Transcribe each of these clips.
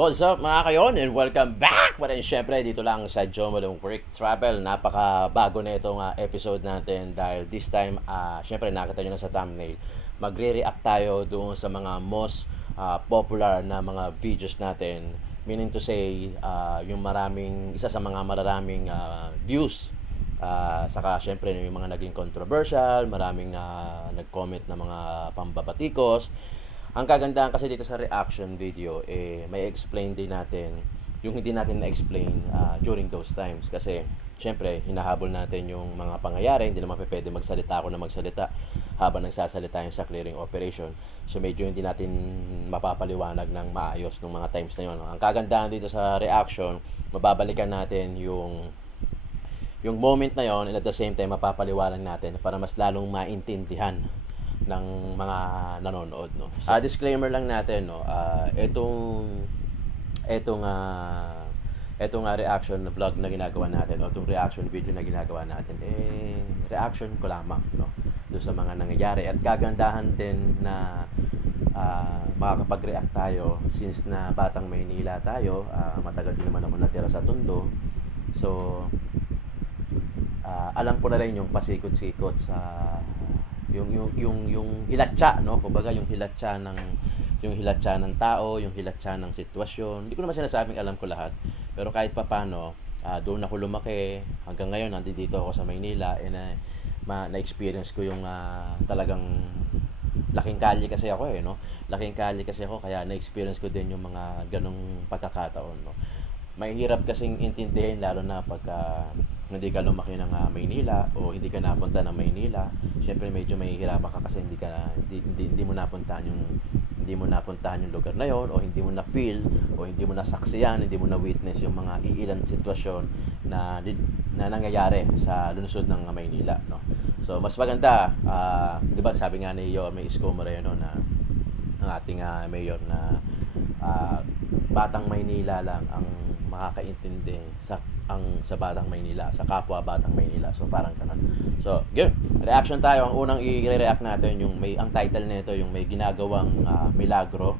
What's up mga kayon and welcome back pa rin syempre dito lang sa Joe Malong Work Travel. Napaka-bago na itong episode natin dahil this time, syempre nakita nyo na sa thumbnail, magre-react tayo doon sa mga most popular na mga videos natin. Meaning to say, yung isa sa mga mararaming views. Saka syempre yung mga naging controversial, maraming nag-comment na mga pambabatikos. Ang kagandahan kasi dito sa reaction video, may explain din natin yung hindi natin na-explain during those times. Kasi, syempre, hinahabol natin yung mga pangyayari. Hindi naman pwede magsalita ako na magsalita habang nagsasalita yung sa clearing operation. So, medyo hindi natin mapapaliwanag ng maayos ng mga times na yun. Ang kagandahan dito sa reaction, mababalikan natin yung moment na yon, and at the same time, mapapaliwanag natin para mas lalong maintindihan ng mga nanonood, no. So, disclaimer lang natin, no. Etong reaction vlog na ginagawa natin o itong reaction video na ginagawa natin, reaction ko lamang, no, doon sa mga nangyayari. At kagandahan din na makakapag-react tayo since na batang Maynila tayo. Matagal din naman ako natira sa Tondo. So, alam ko na rin yung pasikot-sikot sa yung hilatsa, no? Kumbaga yung hilatsa ng tao, yung hilatsa ng sitwasyon. Hindi ko naman sinasabing alam ko lahat, pero kahit papaano, doon ako lumaki hanggang ngayon nandito ako sa Maynila, na-experience ko yung talagang laking kalye kasi ako, no? Laking kalye kasi ako, kaya na-experience ko din yung mga ganong pagkakataon, no? Mahirap kasing intindihin lalo na pagka hindi ka lumaki ng Maynila o hindi ka napunta ng Maynila. Siyempre medyo mahihirapan ka kasi hindi mo napuntahan yung lugar na yon, o hindi mo na feel o hindi mo na saksiyan, hindi mo na witness yung mga iilan sitwasyon na nangyayari sa lungsod ng Maynila, no. So mas maganda, 'di ba, sabi nga ni Yorme Isko Moreno na ang ating mayor na batang Maynila lang ang makakaintindi sa batang Maynila, sa kapwa batang Maynila. So parang ganun. So, yun. Reaction tayo. Ang unang i-react natin ang title nito yung may ginagawang milagro.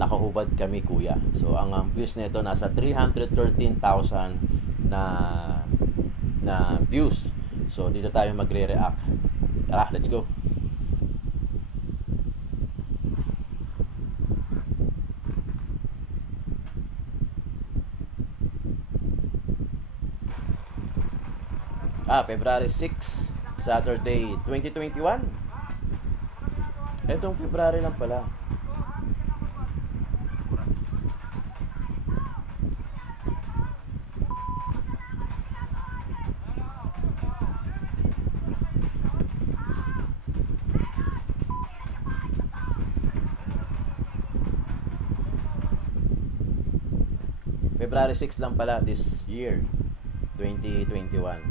Nakahubad kami, kuya. So ang views nito nasa 313,000 na views. So dito tayo magre-react. Tara, let's go. February 6, Saturday, 2021. Etong February lang pala. February 6 lang pala this year, 2021.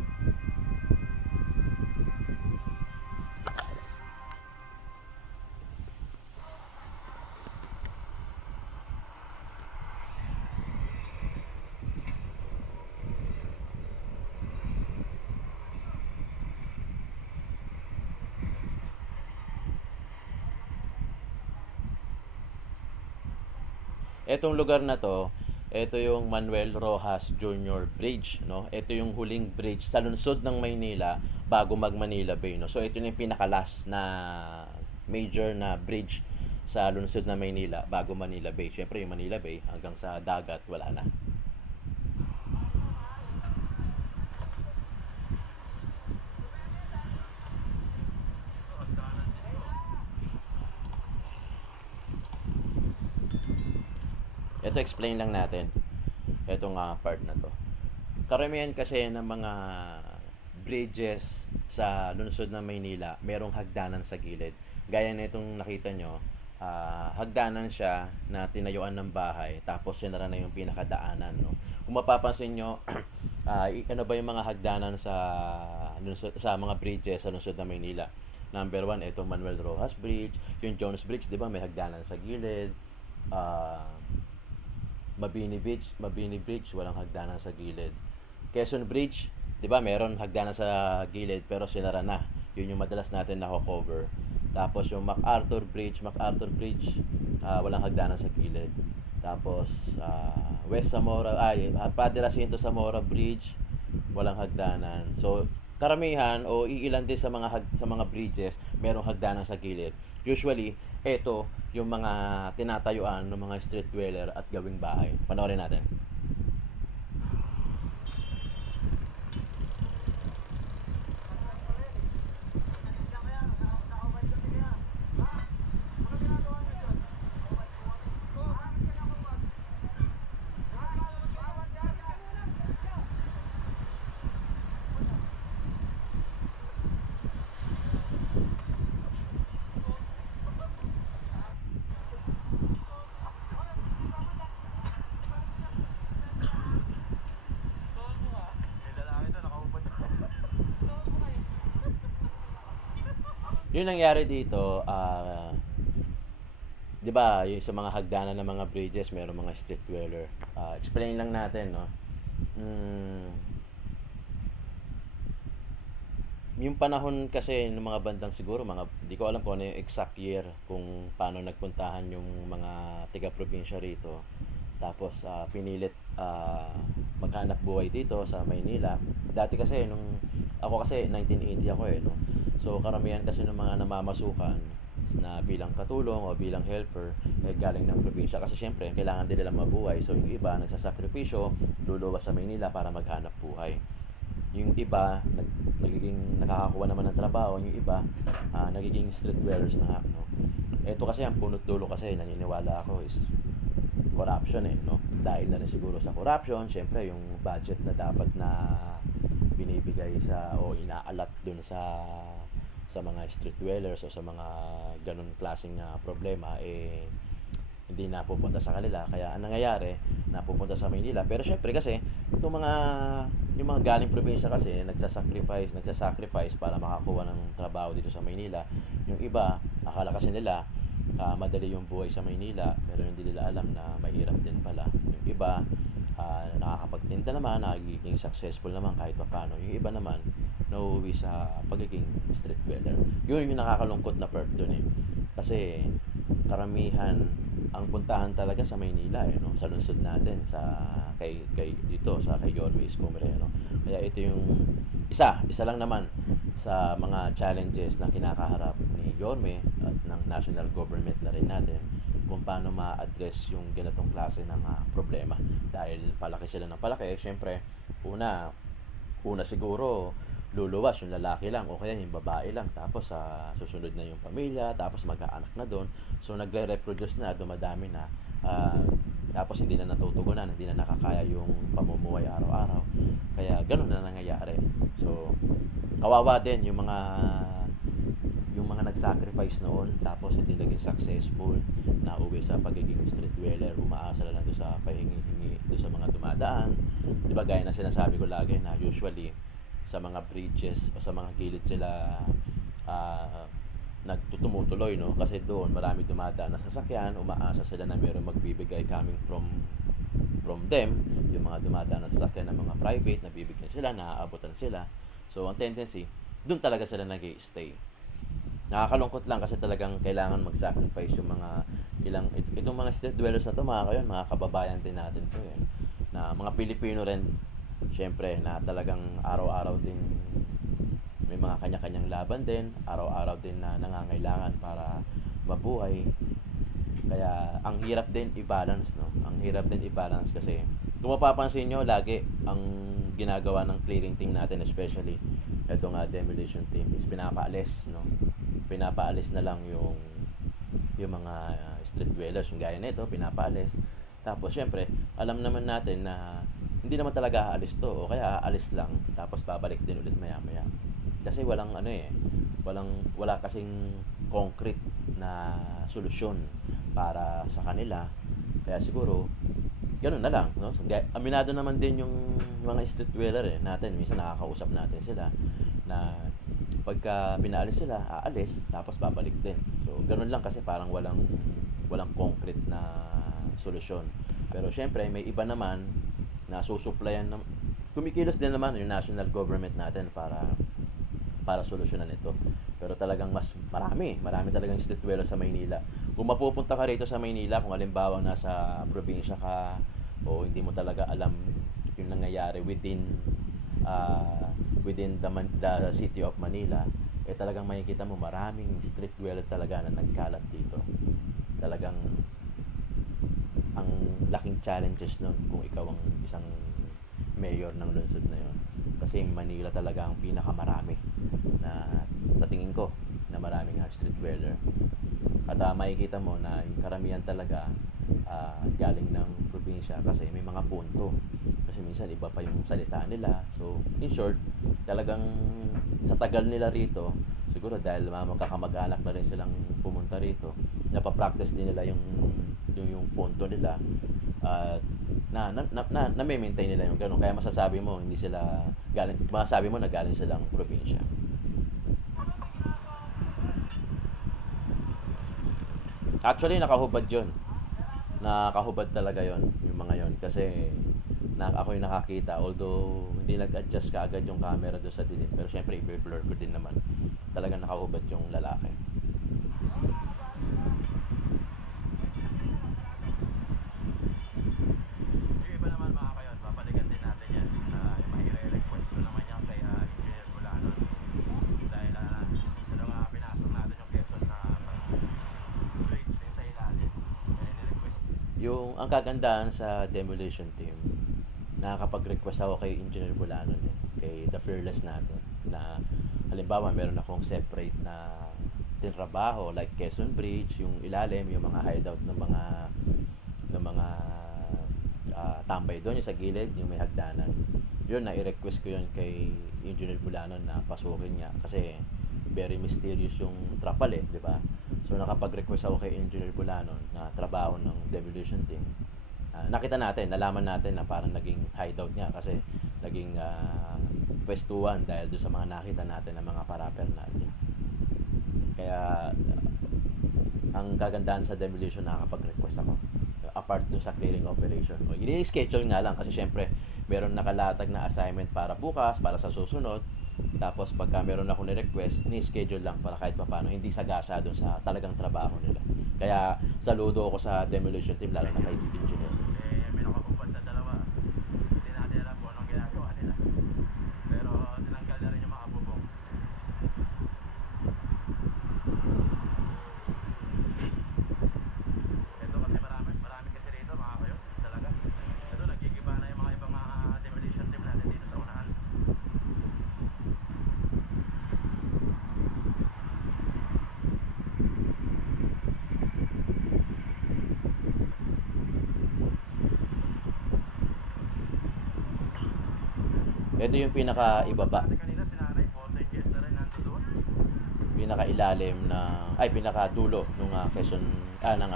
Etong lugar na to, ito yung Manuel Rojas Jr. Bridge, no? Ito yung huling bridge sa lungsod ng Maynila bago mag-Manila Bay, no? So ito yung pinaka-last na major na bridge sa lungsod ng Maynila bago Manila Bay. Syempre yung Manila Bay hanggang sa dagat wala na. Ito explain lang natin itong part na to. Karamihan kasi ng mga bridges sa lungsod ng Maynila merong hagdanan sa gilid. Gaya na itong nakita nyo, hagdanan siya na tinayuan ng bahay, tapos sinara na yung pinakadaanan, no? Kung mapapansin nyo, ano ba yung mga hagdanan sa mga bridges sa lungsod ng Maynila? Number 1, itong Manuel Rojas Bridge, yung Jones Bridge, di ba, may hagdanan sa gilid. Mabini Bridge, walang hagdanan sa gilid. Quezon Bridge, 'di ba, meron hagdanan sa gilid pero sinara na. 'Yun yung madalas natin na-cover. Tapos yung MacArthur Bridge, walang hagdanan sa gilid. Tapos West Zamora, Padre Jacinto Zamora Bridge, walang hagdanan. So karamihan o iilan din sa mga bridges merong hagdanan sa gilid. Usually, ito yung mga tinatayuan ng mga street dweller at gawing bahay. Panoorin natin. Yung nangyari dito, 'di ba, yung sa mga hagdanan ng mga bridges, mayroong mga street dweller. Explain lang natin, no. Mm, yung panahon kasi ng mga bandang siguro mga di ko alam kung ano yung exact year kung paano nagpuntahan yung mga taga-probinsya rito. Tapos pinilit maghanap buhay dito sa Maynila. Dati kasi nung ako kasi 1980 ako no. So karamihan kasi ng mga namamasukan na bilang katulong o bilang helper galing ng probinsya kasi syempre kailangan din nila mabuhay. So yung iba nagsasakripisyo, luluwas sa Maynila para maghanap buhay. Yung iba nagiging nakakakuha naman ng trabaho, yung iba nagiging street dwellers na nga, no. Ito kasi ang punot dulo kasi naniniwala ako is corruption no. Dahil na rin siguro sa corruption, syempre yung budget na dapat na binibigay sa o inaalat dun sa mga street dwellers o sa mga ganun klaseng problema hindi napupunta sa kanila. Kaya ang nangyayari, napupunta sa Maynila. Pero syempre kasi, yung mga galing probinsya kasi, nagsasacrifice para makakuha ng trabaho dito sa Maynila. Yung iba, akala kasi nila, madali yung buhay sa Maynila, pero hindi nila alam na mahirap din pala. Yung iba, nakakapagtinda naman, nagiging successful naman kahit paano. Yung iba naman, nauuwi sa pagiging street dweller. Yun yung nakakalungkot na part dun Kasi, karamihan ang puntahan talaga sa Maynila no, sa lungsod natin sa kay dito sa kay Yorme Isko Moreno. Kaya ito yung isa lang naman sa mga challenges na kinakaharap ni Yorme at ng national government na rin natin kung paano ma-address yung ganitong klase ng problema. Dahil palaki sila ng palaki, syempre una siguro luluwas yung lalaki lang o kaya yung babae lang, tapos susunod na yung pamilya, tapos mag-aanak na doon, so nagre-reproduce na, dumadami na, tapos hindi na natutugunan, hindi na nakakaya yung pamumuhay araw-araw, kaya ganun na nangyayari. So kawawa din yung mga nag-sacrifice noon tapos hindi naging successful, na uwi sa pagiging street dweller, umaasa na lang doon sa pahingi-hingi doon sa mga dumadaan. Di ba, gaya na sinasabi ko lagi na usually sa mga bridges o sa mga gilid sila nagtutumutuloy no, kasi doon marami dumadaan na sasakyan, umaasa sila na mayroong magbibigay coming from them, yung mga dumadaan na sasakyan ng mga private, nabibigyan sila, naaabutan sila. So ang tendency, doon talaga sila nag-i-stay. Nakakalungkot lang kasi talagang kailangan mag-sacrifice yung mga itong mga street dwellers na to, mga kababayan din natin to na mga Pilipino rin, syempre, na talagang araw-araw din may mga kanya-kanyang laban din, araw-araw din na nangangailangan para mabuhay. Kaya ang hirap din i-balance no. Ang hirap din i-balance kasi kung mapapansin nyo, lagi ang ginagawa ng clearing team natin, especially itong demolition team, is pinapaalis no. Pinapaalis na lang yung mga street dwellers, yung gaya nito, pinapaalis. Tapos syempre, alam naman natin na hindi naman talaga aalis to, o kaya aalis lang tapos babalik din ulit maya-maya. Kasi wala kasing concrete na solusyon para sa kanila. Kaya siguro ganoon na lang no. So, aminado naman din yung mga street dweller natin, minsan nakakausap natin sila na pagka pinaalis sila, aalis tapos babalik din. So ganoon lang, kasi parang walang concrete na solusyon. Pero syempre may iba naman na susuplayan kumikilos din naman yung national government natin para para solusyonan ito. Pero talagang marami talagang street dweller sa Maynila. Kung mapupunta ka rito sa Maynila, kung halimbawa nasa probinsya ka o hindi mo talaga alam yung nangyayari within the city of Manila, talagang makikita mo maraming street dweller talaga na nagkalat dito. Talagang ang laking challenges nun kung ikaw ang isang mayor ng lungsod na yon. Kasi Manila talaga ang pinakamarami na sa tingin ko na maraming street dweller. At makikita mo na yung karamihan talaga galing ng probinsya kasi may mga punto. Kasi minsan iba pa yung salita nila. So, in short, talagang sa tagal nila rito, siguro dahil magkakamag-anak na rin silang pumunta rito, napapractice din nila yung punto nila at na-maintain nila yung ganun. Kaya masasabi mo hindi sila galing, masasabi mo na galing silang probinsya. Actually, nakahubad yun. Nakahubad talaga yon yung mga yon kasi ako yung nakakita, although hindi nag-adjust kaagad yung camera doon sa dilim, pero syempre i-blur ko din naman, talagang nakahubad yung lalaki. Yung iba naman mga kayon, babalikan din natin yan. Yung mga i-request ko naman yan kay Engineer Bulanon. Dahil ano nga, pinasok natin yung Quezon na bridge din sa ilalim. Kaya ni-request. Ang kagandahan sa demolition team, nakakapag-request ako kay Engineer Bulanon kay The Fearless natin, na halimbawa meron akong separate na tinrabaho like Quezon Bridge, yung ilalim, yung mga hideout ng mga tambay doon, yung sa gilid, yung may hagdanan. Yun, na-request ko yun kay Engineer Bulanon na pasukin niya kasi very mysterious yung trapal di ba? So nakapag-request ako kay Engineer Bulanon na trabaho ng demolition team. Nakita natin, nalaman natin na parang naging hideout niya kasi naging pwestuhan dahil doon sa mga nakita natin ng mga paraphernalia. Kaya ang kagandahan sa demolition, nakakapag-request ako apart doon sa clearing operation. Ini-schedule nga lang kasi syempre meron nakalatag na assignment para bukas, para sa susunod. Tapos pagka meron ako ni-request, ini-schedule lang para kahit paano hindi sagasa doon sa talagang trabaho nila. Kaya saludo ako sa demolition team, lalo na kay Engineer. May nakakupad na dalawa. Hindi natin alam kung anong ginagawa nila. Pero tinanggal na rin yung mga bubong. Ito kasi marami kasi rito mga kayo. Talaga. Ito nagigiba na yung mga ibang demolition team natin dito sa unahan. Ito yung pinaka-ibaba, Dati kanina sinanay, 14 years na rin nandito doon. pinaka-ilalim pinaka-dulo ng Quezon, ng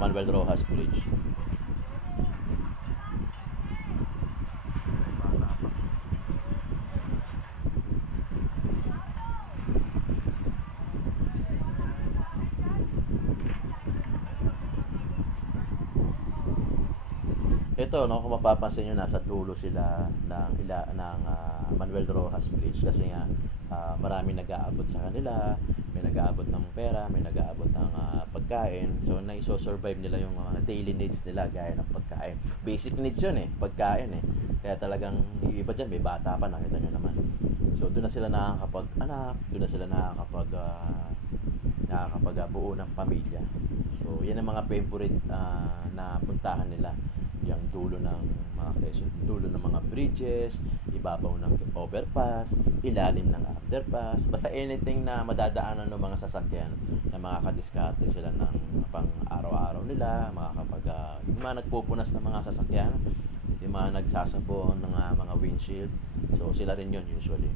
Manuel Rojas Bridge. Bata pa. Ito, no, kung mapapansin nyo, nasa dulo sila ng Manuel Rojas Bridge kasi nga marami nag-aabot sa kanila, may nag-aabot ng pera, may nag-aabot ng pagkain. So, naiso-survive nila yung mga daily needs nila gaya ng pagkain. Basic needs yun pagkain Kaya talagang yung iba dyan, may bata pa, nakita nyo naman. So, doon na sila nakakapag-anak, doon na sila nakakapag-buo ng pamilya. So, yan ang mga favorite na puntahan nila. Yung dulo ng mga Quezon, dulo ng mga bridges, ibabaw ng overpass, ilalim ng underpass, basta anything na madadaanan ng mga sasakyan na makakadiskarte sila ng pang araw-araw nila, yung mga nagpupunas ng mga sasakyan, yung mga nagsasabon ng mga windshield. So sila rin yun usually.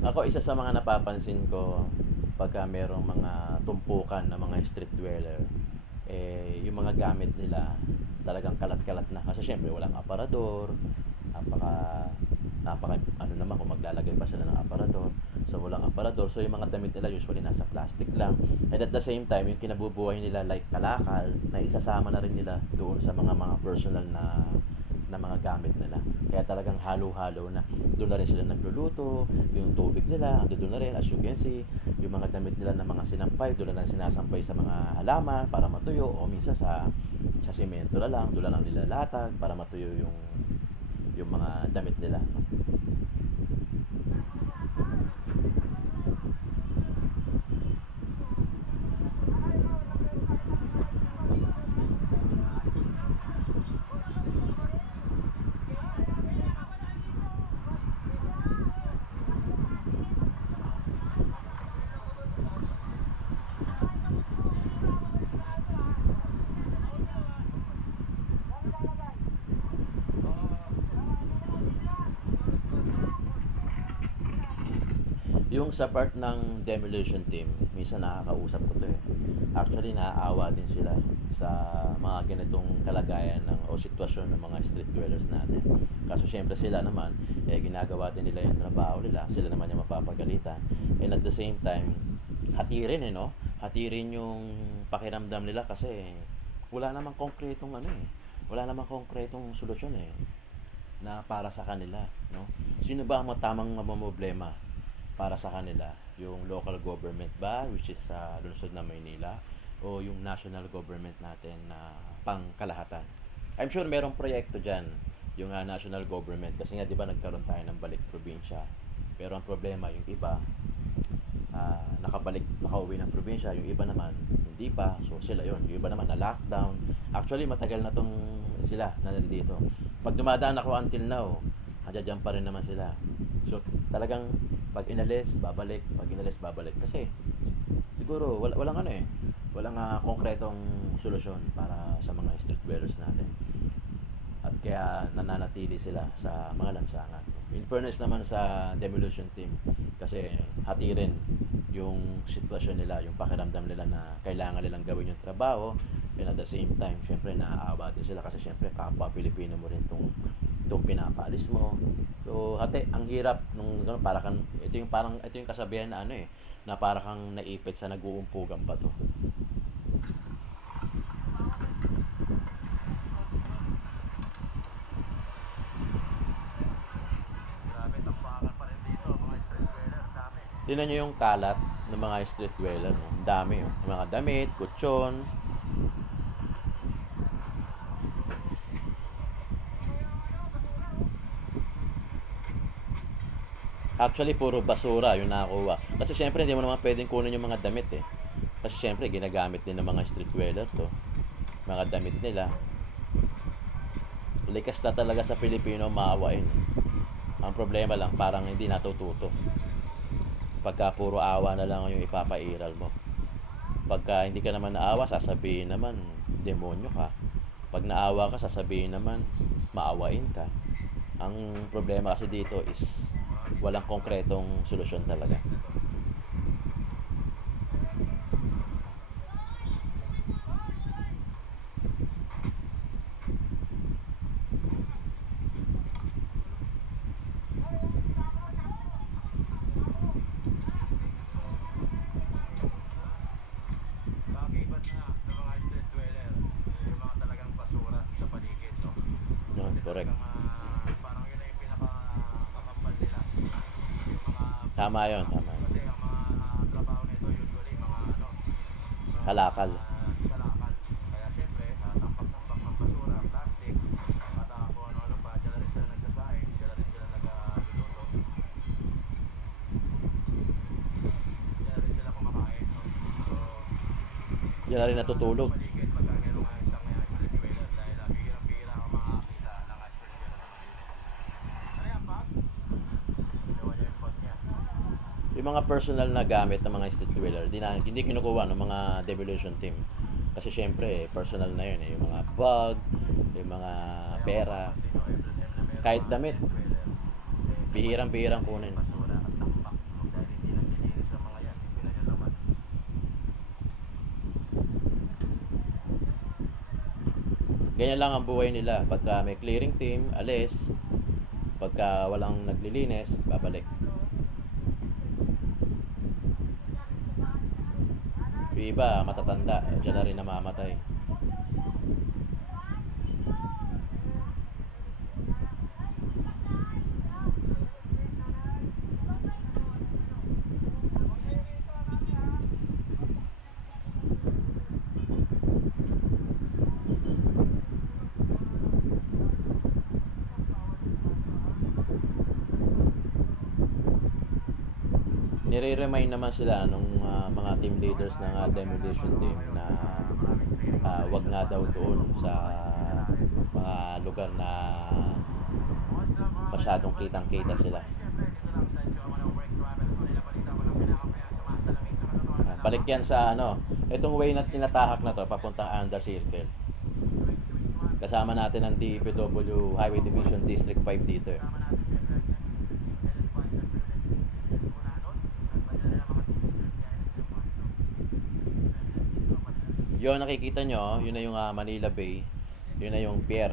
Ako, isa sa mga napapansin ko pagka merong mga tumpukan na mga street dweller, yung mga gamit nila talagang kalat-kalat na. Kasi syempre walang aparador, napaka napaka ano naman kung maglalagay pa sila ng aparador. So walang aparador. So yung mga damit nila usually nasa plastic lang. And at the same time, yung kinabubuhay nila like kalakal, na isasama na rin nila doon sa mga personal na mga gamit nila. Kaya talagang halo-halo na. Doon na rin sila nagluluto, yung tubig nila, doon na rin, as you can see, yung mga damit nila na mga sinampay, doon na lang sinasampay sa mga halaman para matuyo, o minsan sa simento na lang, doon na lang nilalatag para matuyo yung mga damit nila. Yung sa part ng demolition team, minsan nakakausap ko to eh. Actually, naaawa din sila sa mga ganitong kalagayan o sitwasyon ng mga street dwellers natin. Kaso syempre sila naman, ginagawa din nila yung trabaho nila. Sila naman yung mapapagalitan. And at the same time, hatirin no? Hatirin yung pakiramdam nila kasi wala namang konkretong wala namang konkretong solusyon na para sa kanila, no? Sino ba ang tamang mamomroblema para sa kanila? Yung local government ba, which is sa lungsod ng Maynila, o yung national government natin na pangkalahatan? I'm sure merong proyekto dyan, yung national government, kasi nga di ba nagkaroon tayo ng balik probinsya. Pero ang problema, yung iba, nakauwi ng probinsya, yung iba naman hindi pa. So sila yon, yung iba naman na lockdown. Actually matagal na tong sila na nandito. Pag dumadaan ako until now, andyan pa rin naman sila. So talagang pag inalis babalik, pag inalis babalik, kasi siguro walang walang konkretong solusyon para sa mga street dwellers natin. At kaya nananatili sila sa mga lansangan. In fairness naman sa demolition team, kasi hati rin yung sitwasyon nila, yung pakiramdam nila na kailangan nilang gawin yung trabaho, and at the same time, syempre naaawa din sila kasi syempre kapwa Pilipino mo rin tong pinapalis mo. So, hati, ang hirap nung para kang ito yung kasabihan na na para kang naipit sa nag-uumpugang bato. Grabe, tampakan pa rin dito, mga street dweller, dami. Tingnan nyo yung kalat ng mga street dweller, no? Ang dami, oh. Yung mga damit, kutsyon. Actually, puro basura yung nakakuha. Kasi syempre, hindi mo naman pwedeng kunin yung mga damit eh. Kasi syempre, ginagamit din ng mga street dweller to. Mga damit nila. Likas na talaga sa Pilipino maawain. Ang problema lang, parang hindi natututo. Pagka puro awa na lang yung ipapairal mo. Pagka hindi ka naman naawa, sasabihin naman, demonyo ka. Pag naawa ka, sasabihin naman, maawain ka. Ang problema kasi dito is walang konkretong solusyon talaga. Kakibat na ng mga street dweller, yung mga talagang basura sa paligid, no? No, Kasi correct. talagang parang yun na yung pinakakakambal nila. Yung mga Tama basura. yon, tama yun. Kasi ang mga trabaho nito usually mga mga Kalakal. kalakal. Kaya siyempre, tampak-tampak ng basura, plastic, at kung ano-ano pa, dyan na rin sila nagsasaing, dyan na rin sila nagluluto, dyan na rin sila kumakain, no? So, Yan na rin natutulog. paligid pagka meron nga isang street dweller dahil bihirang-bihira ang makakita ng street dweller na malinis. Ano yan, Pag? Ginawa niya yung pot niya. Yung mga personal na gamit ng mga street dweller, hindi kinukuha ng mga demolition team. Kasi syempre, personal na yun eh. Yung mga bag, yung mga Kaya pera, kung mapapansin nyo, every time na meron kahit mga damit, street dweller, bihirang-bihirang kunin. basura at tampak. Ganyan lang ang buhay nila. Pagka may clearing team, alis. Pagka walang naglilinis, babalik. Yung iba, matatanda. Diyan na rin namamatay. Nire-remind naman sila nung mga team leaders ng demolition team na wag nga daw doon sa mga lugar na masyadong kitang-kita sila. Balik yan sa itong way na tinatahak na to papuntang Anda Circle. Kasama natin ang DPW Highway Division District 5 dito. Yun, nakikita nyo, yun na yung Manila Bay. Yun na yung pier.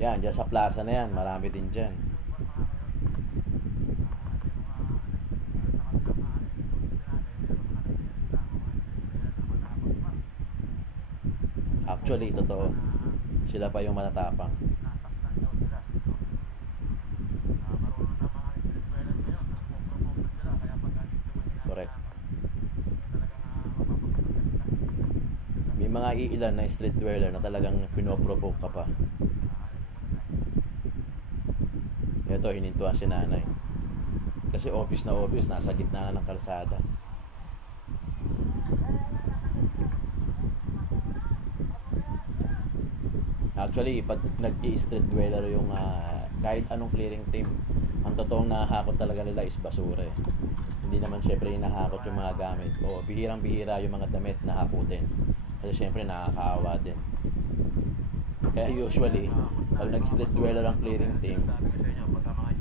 Yan, dyan sa plaza na yan. Marami din dyan. Actually, totoo. Sila pa yung matatapang. Correct. May mga iilan na street dweller na talagang pinoprovoke ka pa. Ito, hinintuan si nanay. Kasi obvious na obvious, nasa gitna na ng kalsada. Actually, pag nag-i-street dweller yung kahit anong clearing team, ang totoong nahakot talaga nila is basura eh. Hindi naman syempre hinahakot yung mga gamit. O bihirang-bihira yung mga damit na hakutin. Kasi syempre nakakaawa din. Kaya usually, pag nag-street dweller ang clearing team,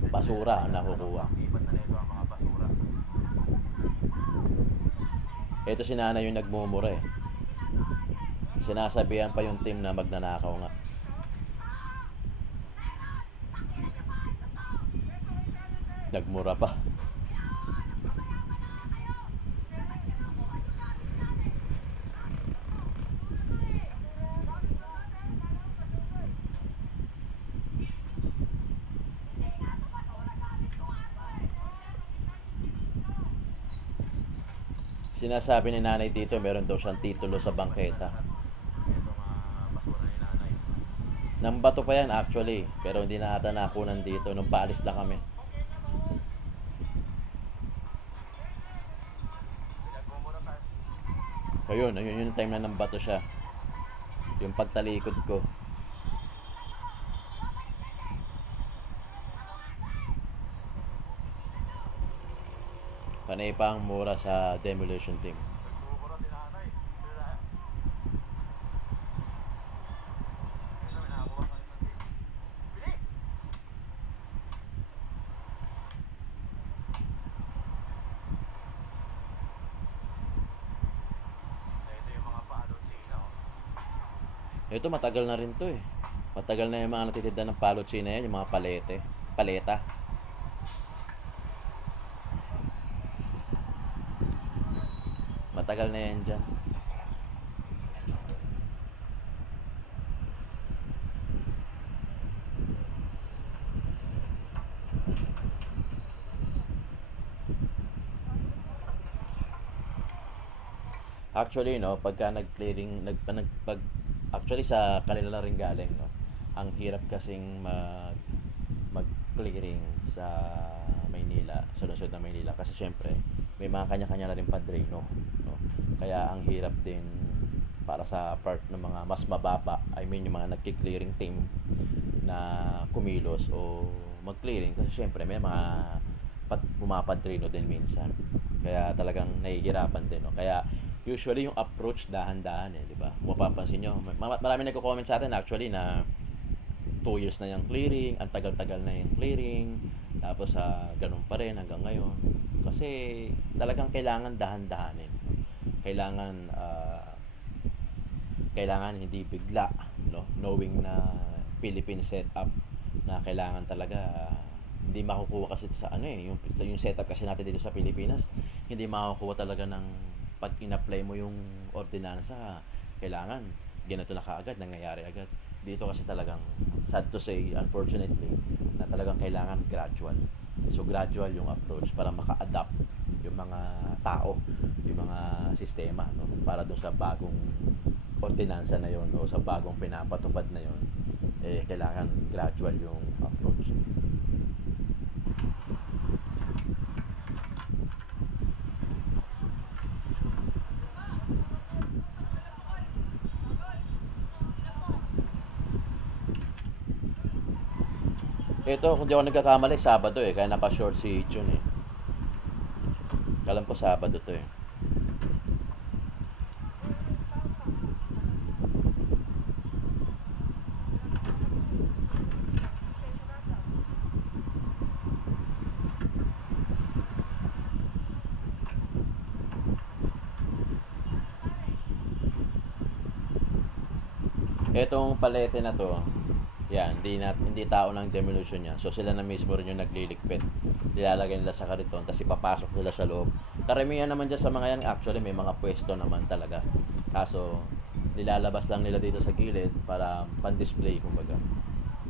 basura ang nakukuha. Ito si nanay yung nagmumura eh. Sinasabihan pa yung team na magnanakaw nga. Nagmura pa. Sinasabi ni nanay dito, meron daw siyang titulo sa bangketa. Nang bato pa yan actually, pero hindi na ata nakunan dito nung paalis na kami. Ayun, yung time na nang bato siya. Yung pagtalikod ko. Panay pa ang mura sa demolition team. Ito matagal na rin to eh. Matagal na yung mga natitinda ng palotsina yan, yung mga paleta. Matagal na yan dyan. Actually, no, pagka nag-clearing, actually sa kanila na rin galing, no. Ang hirap kasing mag-clearing sa Maynila, sa lungsod ng Maynila kasi syempre may mga kanya-kanya na rin padrino, no. Kaya ang hirap din para sa part ng mga mas mababa, I mean yung mga nagki-clearing team na kumilos o mag-clearing kasi syempre may mga pumapadrino din minsan. Kaya talagang nahihirapan din, no. Kaya usually yung approach dahan-dahan eh, di ba? Kung mapapansin nyo, marami nagko-comment sa atin actually na 2 years na yung clearing, ang tagal-tagal na yung clearing, tapos ganun pa rin hanggang ngayon. Kasi talagang kailangan dahan-dahanin. Kailangan kailangan hindi bigla, no? Knowing na Philippine setup na kailangan talaga hindi makukuha kasi sa ano yung setup kasi natin dito sa Pilipinas, hindi makukuha talaga ng pag in-apply mo yung ordinansa, kailangan ganito na kaagad, nangyayari agad. Dito kasi talagang sad to say, unfortunately, na talagang kailangan gradual. So gradual yung approach para maka-adapt yung mga tao, yung mga sistema, no? Para doon sa bagong ordinansa na yon o sa bagong pinapatupad na yon, kailangan gradual yung approach. Ito, kung di ako nagkakamali, Sabado kaya naka-short si Jun Alam ko Sabado to Etong palete na to, yan, hindi tao ng demolition yan. So sila na mismo rin yung nagliligpit. Nilalagay nila sa kariton, tapos ipapasok nila sa loob. Karamihan naman dyan sa mga yan, actually may mga pwesto naman talaga. Kaso, nilalabas lang nila dito sa gilid para pan-display, kumbaga.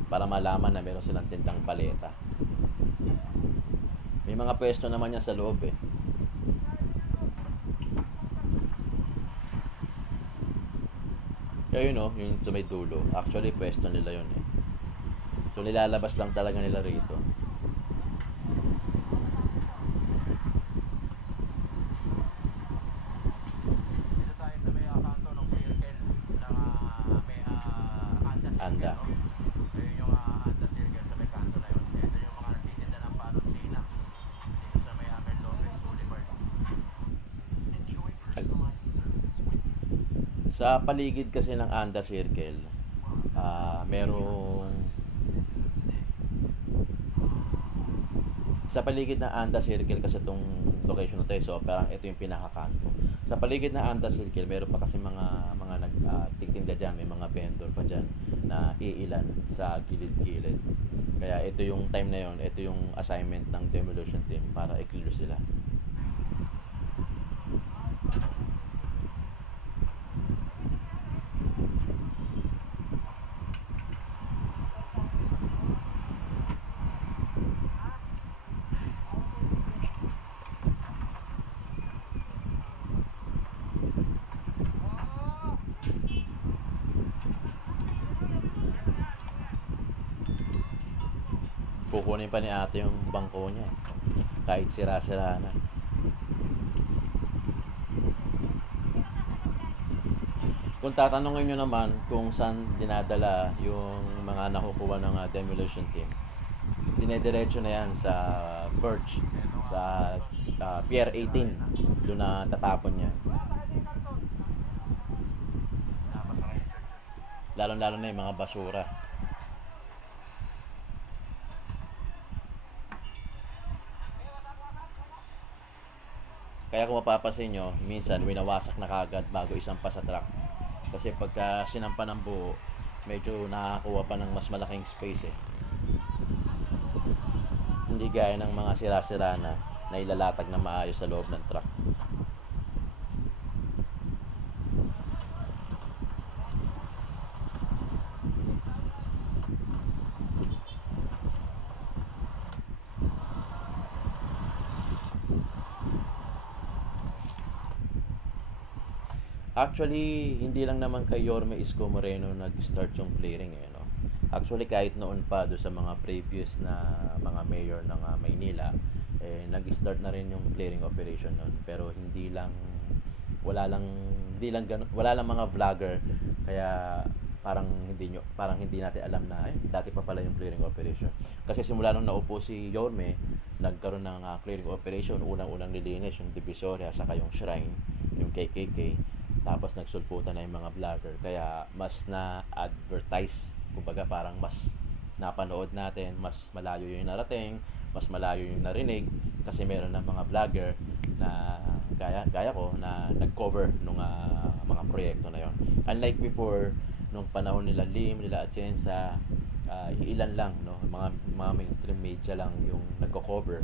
Para malaman na meron silang tindang paleta. May mga pwesto naman yan sa loob Kaya yung sa may dulo, actually pwesto nila yun So nilalabas lang talaga nila rito. Dito tayo sa may kanto ng circle ng may Anda Anda. Circle, no? Ayun yung Anda Circle sa may kanto na yun. Ito yung mga nagtitinda ng panong China dito sa may Amel Lopez Boulevard. Sa paligid kasi ng Anda Circle, merong sa paligid ng Anda Circle kasi itong location na to so parang ito yung pinakakanto. Sa paligid ng Anda Circle, meron pa kasi mga nagtitinda diyan, may mga vendor pa diyan na iilan sa gilid-gilid. Kaya ito yung time na yon, ito yung assignment ng demolition team para i-clear sila. Kukunin pa ni ate yung bangko niya kahit sira-sira na. Kung tatanungin nyo naman kung saan dinadala yung mga nakukuha ng demolition team, dinediretso na yan sa Birch, sa Pier 18, doon na tatapon yan. Lalo-lalo na yung mga basura. Kaya kung mapapansin nyo, minsan winawasak na kagad bago isampa sa truck. Kasi pagka sinampa ng buo, medyo nakakuha pa ng mas malaking space Hindi gaya ng mga sira-sira na ilalatag na maayos sa loob ng truck. Actually, hindi lang naman kay Yorme Isko Moreno nag-start yung clearing no? Actually, kahit noon pa do sa mga previous na mga mayor ng Maynila, nag-start na rin yung clearing operation noon. Pero wala lang wala lang mga vlogger, kaya parang hindi natin alam na dati pa pala yung clearing operation. Kasi simula nung naupo si Yorme, nagkaroon ng clearing operation. Unang-unang nilinis yung Divisoria, saka yung Shrine, yung KKK. Tapos nagsulputan na yung mga vlogger, kaya mas na-advertise, kumbaga parang mas napanood natin, mas malayo yung narating, mas malayo yung narinig, kasi meron ng mga vlogger na gaya ko na nag-cover nung mga proyekto na yon. Unlike before, nung panahon nila Lim, nila Atienza, ilan lang, no, mga mainstream media lang yung nagko-cover.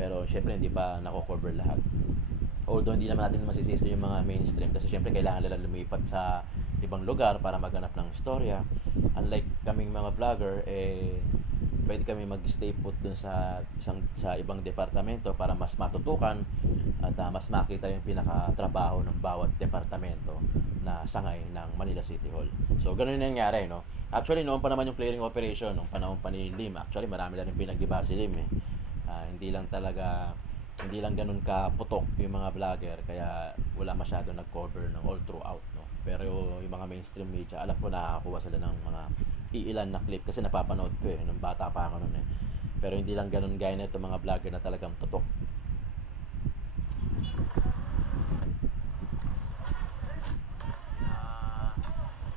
Pero syempre hindi pa nako-cover lahat. Although hindi naman natin masisisi yung mga mainstream kasi syempre kailangan nila lumipat sa ibang lugar para maghanap ng istorya. Unlike kaming mga vlogger, pwede kami mag-stay put dun sa ibang departamento para mas matutukan at mas makita yung pinakatrabaho ng bawat departamento na sangay ng Manila City Hall. So ganun yung nangyari, no? Actually noon pa naman yung clearing operation nung panahon pa ni Lim. Actually marami na rin pinag-iba si Lim eh. Hindi lang ganun kaputok yung mga vlogger kaya wala masyado nag-cover ng all throughout, no. Pero yung mga mainstream media, alam ko nakakakuha sila ng mga iilan na clip kasi napapanood ko nung bata pa ako noon eh. Pero hindi lang ganun gaya nito mga vlogger na talagang tutok.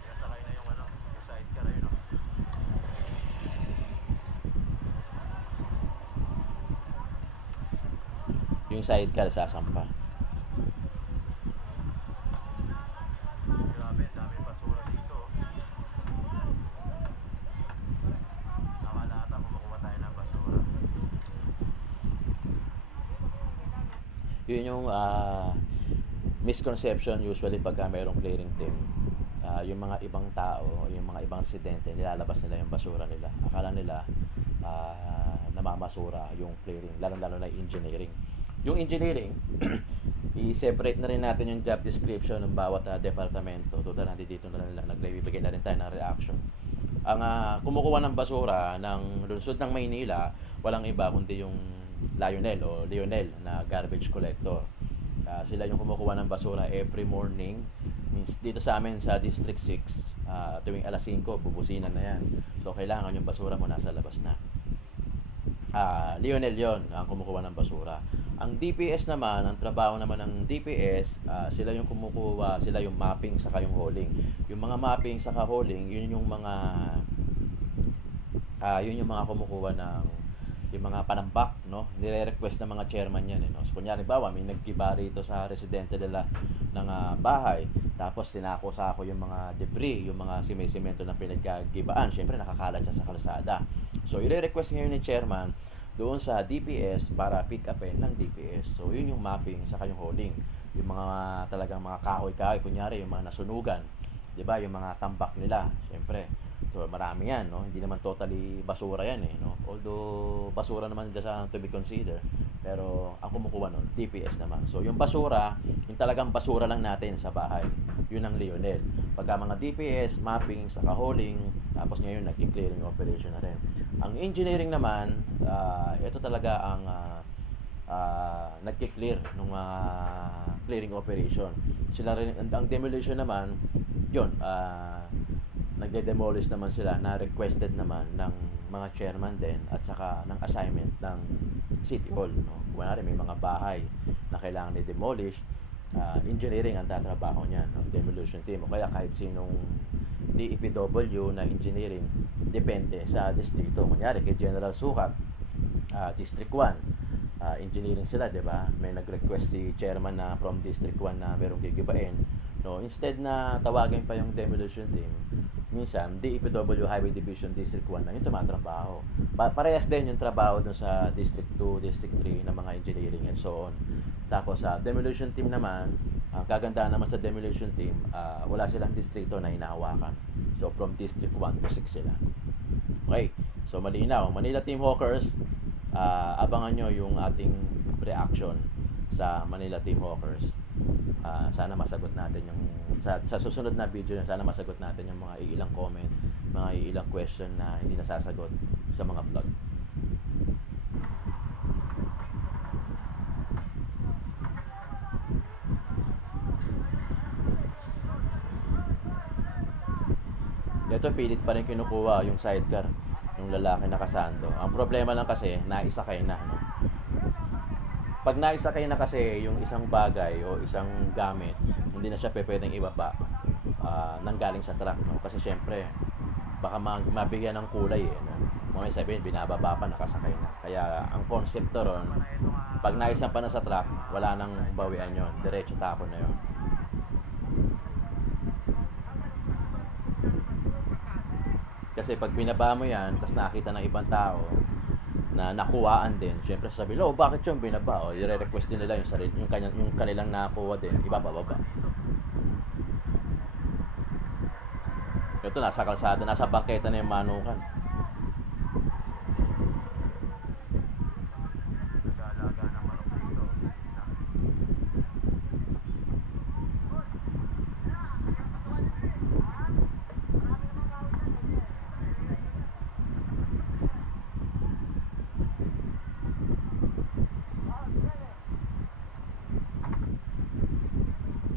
Sinasakay na yung yung sidecar ayun, no? Yung sidecar sasampa. Grabe, dami basura dito. Akala ata kumukuha tayo ng basura. Yun yung misconception usually pagka mayroong clearing team. Yung mga ibang tao, yung mga ibang residente, nilalabas nila yung basura nila. Akala nila namamasura yung clearing, lalo-lalo na engineering. Yung engineering, i-separate na rin natin yung job description ng bawat departamento. Total nandito na nila, nagbibigay na rin tayo ng reaction. Ang kumukuha ng basura ng lungsod ng Maynila, walang iba kundi yung Lionel na garbage collector. Sila yung kumukuha ng basura every morning. Means dito sa amin sa District 6, tuwing alas 5, bubusinan na yan. So kailangan yung basura mo nasa labas na. Lionel yon ang kumukuha ng basura. Ang DPS naman, ang trabaho naman ng DPS, sila yung kumukuha, sila yung mapping saka yung hauling. Yung mga mapping saka hauling, yun yung mga kumukuha ng yung mga panambak, no? Nire-request ng mga chairman yan, no? So kunyari bawa may naggiba rito sa residente nila ng bahay, tapos sinako-sako yung mga debris, yung mga simento na pinaggibaan, syempre nakakalat siya sa kalsada. So i-request ngayon ni chairman doon sa DPS para pick upin ng DPS. So yun yung mapping saka yung hauling. Yung mga talagang mga kahoy-kahoy, kunyari yung mga nasunugan, 'di ba? Yung mga tambak nila, syempre. So marami yan, no? Hindi naman totally basura yan eh, no? Although basura naman dyan to be consider, pero ang kumukuha nun, DPS naman. So yung basura, yung talagang basura lang natin sa bahay, yun ang Lionel. Pagka mga DPS, mapping, saka hauling, tapos ngayon nag-clearing operation na rin. Ang engineering naman, ito talaga ang nagki-clear ng clearing operation. Sila rin, ang demolition naman, yun, nagde-demolish naman sila na requested naman ng mga chairman din at saka ng assignment ng City Hall, no? Kunwari may mga bahay na kailangan i-demolish, engineering ang tatrabaho niyan, no? Demolition team o kaya kahit sinong DEPW na engineering, depende sa distrito. Kunyari kay General Sukat, District 1, engineering sila, 'di ba? May nag-request si chairman na from District 1 na merong gigibain, no, instead na tawagin pa yung demolition team, minsan DEPW Highway Division District 1 na yung tumatrabaho. Parehas din yung trabaho dun sa District 2, District 3 ng mga engineering and so on. Tapos sa demolition team naman, ang kagandahan naman sa demolition team, wala silang distrito na hinahawakan. So from District 1 to 6 sila. Okay, so malinaw. Manila Team Hawkers, abangan nyo yung ating reaction sa Manila Team Hawkers. Sana masagot natin yung sa susunod na video, sana masagot natin yung mga iilang comment, mga iilang question na hindi nasasagot sa mga vlog. Ito pilit pa rin kinukuha yung sidecar yung lalaki na kasando. Ang problema lang kasi naisakay na, no? Pag naisakay na kasi yung isang bagay o isang gamit, hindi na siya pwedeng ibaba nang galing sa truck, no? Kasi syempre baka mabigyan ng kulay eh, no? Mamaya sabihin binababa pa, nakasakay na. Kaya ang konsepto ron, pag naisan pa na sa truck, wala nang bawian yon, diretso tapon na yon. Kasi pag binaba mo yan, tapos nakita ng ibang tao na nakuhaan din, syempre sasabihin, oh, bakit yung binaba? O, i-request din nila yung, sarili, yung kanilang nakuha din, ibababa. Ito, nasa kalsada, nasa bangketa na yung manukan. Nag-aalaga ng manok dito.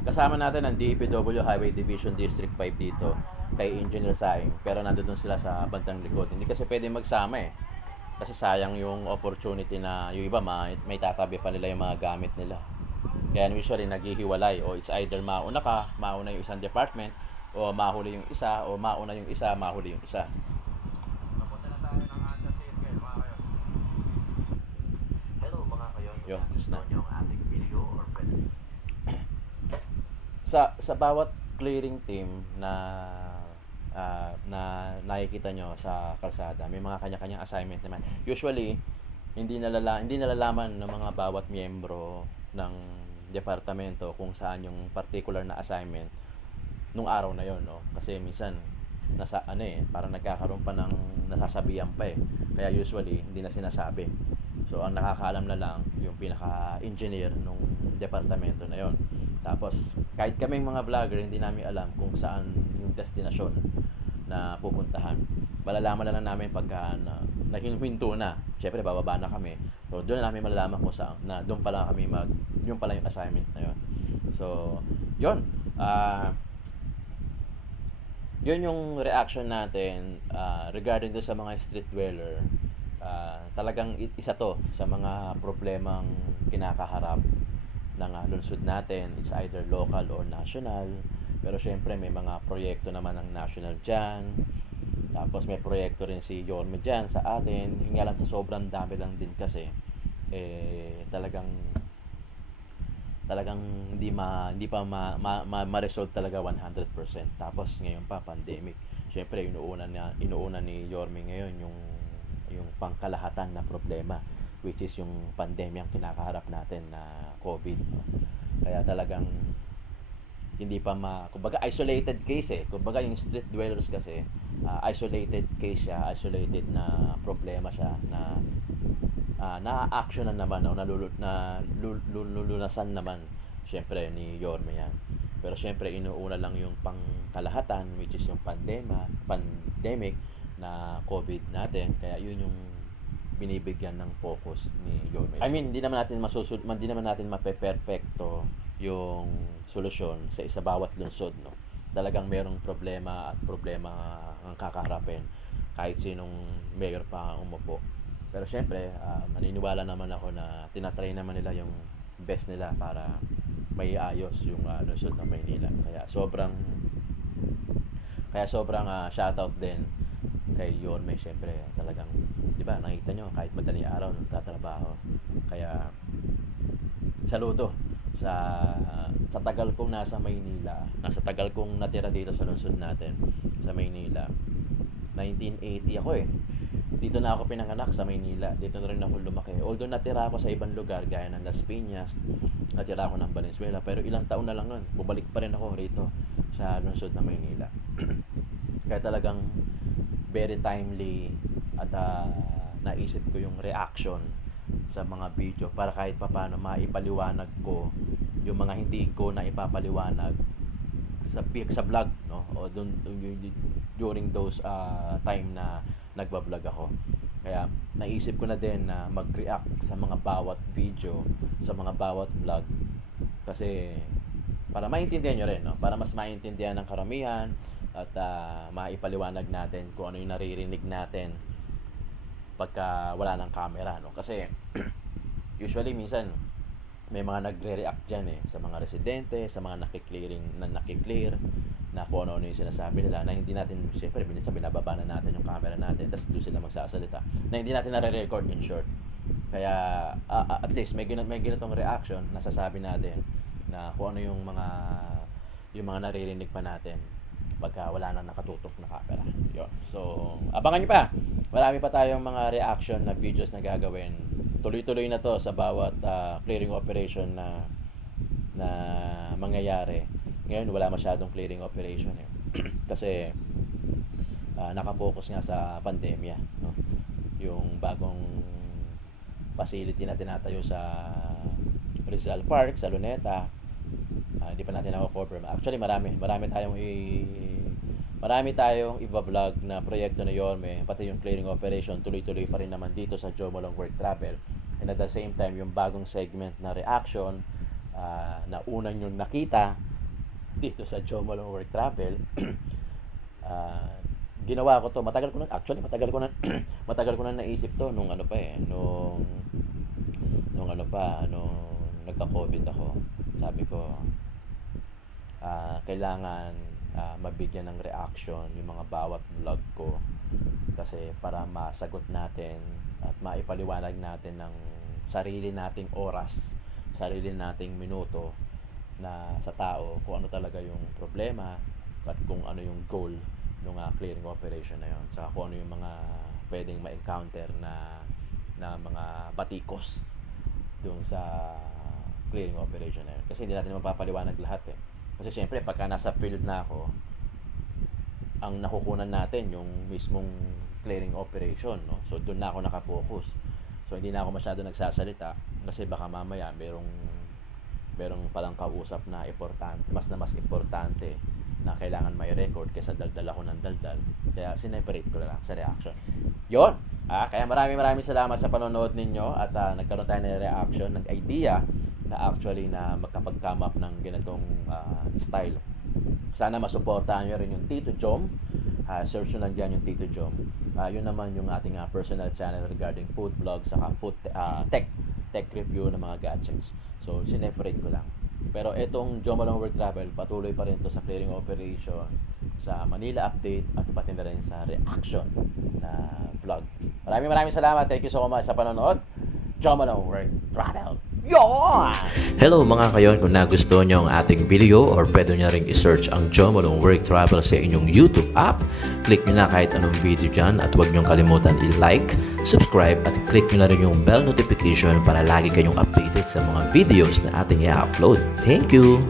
Kasama natin ang DPW Highway Division District 5 dito kay Engineer Saing, pero nandoon sila sa bandang likod. Hindi kasi pwede magsama eh. Kasi sayang yung opportunity na yung iba may tatabi pa nila yung mga gamit nila. Kaya usually naghihiwalay, o it's either mauna yung isang department, o mahuli yung isa, o mauna yung isa, mahuli yung isa. Papunta na tayo ng Anda Circle, mga kayon. Hello mga kayon, Yo, kung gusto na. nyo ang ating video or pwede. Sa bawat clearing team na nakikita nyo sa kalsada, may mga kanya-kanyang assignment naman. Usually, hindi nalalaman ng mga bawat miyembro ng departamento kung saan yung particular na assignment nung araw na yon, no? Kasi minsan parang nagkakaroon pa ng nasasabihan pa eh. Kaya usually hindi na sinasabi. So ang nakakaalam na lang yung pinaka-engineer nung departamento na yon. Tapos kahit kaming mga vlogger, hindi namin alam kung saan yung destinasyon na pupuntahan. Malalaman na lang namin pagka nahinto na. Syempre bababa na kami. So doon na namin malalaman kung saan na doon pala yung pala yung assignment na yon. So yon. Yun yung reaction natin regarding do sa mga street dweller. Talagang isa to sa mga problemang kinakaharap ng lungsod natin. It's either local or national. Pero syempre may mga proyekto naman ng national dyan. Tapos may proyekto rin si Yorme dyan sa atin. Yung nga lang sa sobrang dami lang din kasi talagang hindi pa ma-resolve talaga 100%. Tapos ngayon pa pandemic. Syempre inuuna ni Yorme ngayon yung pangkalahatan na problema, which is yung pandemyang kinakaharap natin na COVID. Kaya talagang hindi pa kumbaga isolated case eh. Kumbaga yung street dwellers kasi isolated case siya, isolated na problema siya na na-actionan naman o nalulunasan naman syempre ni Yorme yan. Pero syempre inuuna lang yung pangkalahatan, which is yung pandemic na COVID natin. Kaya yun yung binibigyan ng focus ni Yorme. I mean, hindi naman natin mapeperfecto yung solusyon sa bawat lungsod, no. Talagang merong problema ang kakaharapin kahit sinong mayor pa umupo. Pero syempre, naniniwala naman ako na tinatry naman nila yung best nila para may ayos yung lungsod ng Maynila. Kaya sobrang shoutout din kay Yorme. Syempre, talagang, di ba, nakita nyo, kahit madaling araw, nagtatrabaho. Kaya, saludo sa tagal kong nasa Maynila, sa tagal kong natira dito sa lungsod natin, sa Maynila. 1980 ako eh. Dito na ako pinanganak sa Maynila. Dito na rin ako lumaki. Although natira ako sa ibang lugar gaya ng Las Piñas, natira ako ng Valenzuela, pero ilang taon na lang nun, bumalik pa rin ako rito sa lungsod ng Maynila. Kaya talagang very timely at naisip ko yung reaction sa mga video para kahit papaano maipaliwanag ko yung mga hindi ko na ipapaliwanag sa vlog, no, o during those time na nagba-vlog ako. Kaya naisip ko na din na mag-react sa mga bawat video, sa mga bawat vlog, kasi para maintindihan nyo rin, no? Para mas maintindihan ng karamihan at maipaliwanag natin kung ano yung naririnig natin pagka wala ng camera, no? Kasi usually minsan may mga nagre-react dyan eh, sa mga residente, sa mga nakiklear na kung ano yung sinasabi nila na hindi natin, siyempre binababa na natin yung camera natin, tapos doon sila magsasalita na hindi natin nare-record, in short. Kaya at least may ganitong reaction, nasasabi natin na kung ano yung mga naririnig pa natin pagka wala nang nakatutok na camera. Yun. So, abangan nyo pa. Marami pa tayong mga reaction na videos na gagawin. Tuloy-tuloy na to sa bawat clearing operation na mangyayari. Ngayon, wala masyadong clearing operation eh. Kasi nakafocus nga sa pandemya, no? Yung bagong facility na tinatayo sa Rizal Park, sa Luneta, hindi pa natin ako-cover. Actually, marami tayong i-vlog na proyekto na Yorme, pati yung clearing operation, tuloy-tuloy pa rin naman dito sa Joe Malong Work Travel. And at the same time, yung bagong segment na reaction, na unang yung nakita dito sa Joe Malong Work Travel, ginawa ko to, matagal ko na naisip to nung nagka-COVID ako. Sabi ko, kailangan mabigyan ng reaction yung mga bawat vlog ko, kasi para masagot natin at maipaliwanag natin ng sarili nating oras, sarili nating minuto na sa tao kung ano talaga yung problema at kung ano yung goal ng clearing operation na yun, saka kung ano yung mga pwedeng ma-encounter na mga batikos doon sa clearing operation na yun. Kasi hindi natin mapapaliwanag lahat eh. Kasi syempre, pagka nasa field na ako, ang nakukunan natin yung mismong clearing operation, no? So, doon na ako nakafocus. So, hindi na ako masyado nagsasalita kasi baka mamaya merong palang kausap na mas importante na kailangan may record kaysa daldal ako ng daldal. Kaya sineparate ko lang sa reaction. Yon. Kaya maraming salamat sa panonood ninyo at nagkaroon tayo ng reaction, nag-idea na actually na magkapag-come up ng ganitong style. Sana masuportahan nyo rin yung Tito Jom. Search nyo lang dyan yung Tito Jom. Yun naman yung ating personal channel regarding food vlogs saka food tech review ng mga gadgets. So, sineparate ko lang. Pero itong Joe Malong Work Travel, patuloy pa rin to sa clearing operation, sa Manila update, at pati na rin sa reaction na vlog. Maraming salamat. Thank you so much sa panonood. Joe Malong Work Travel. Yon! Hello mga kayon, kung nagustuhan nyo ang ating video or pwede nyo rin i-search ang Joe Malong Work Travel sa inyong YouTube app, click nyo na kahit anong video dyan at huwag nyo kalimutan i-like, subscribe at click nyo na rin yung bell notification para lagi kayong updated sa mga videos na ating i-upload. Thank you!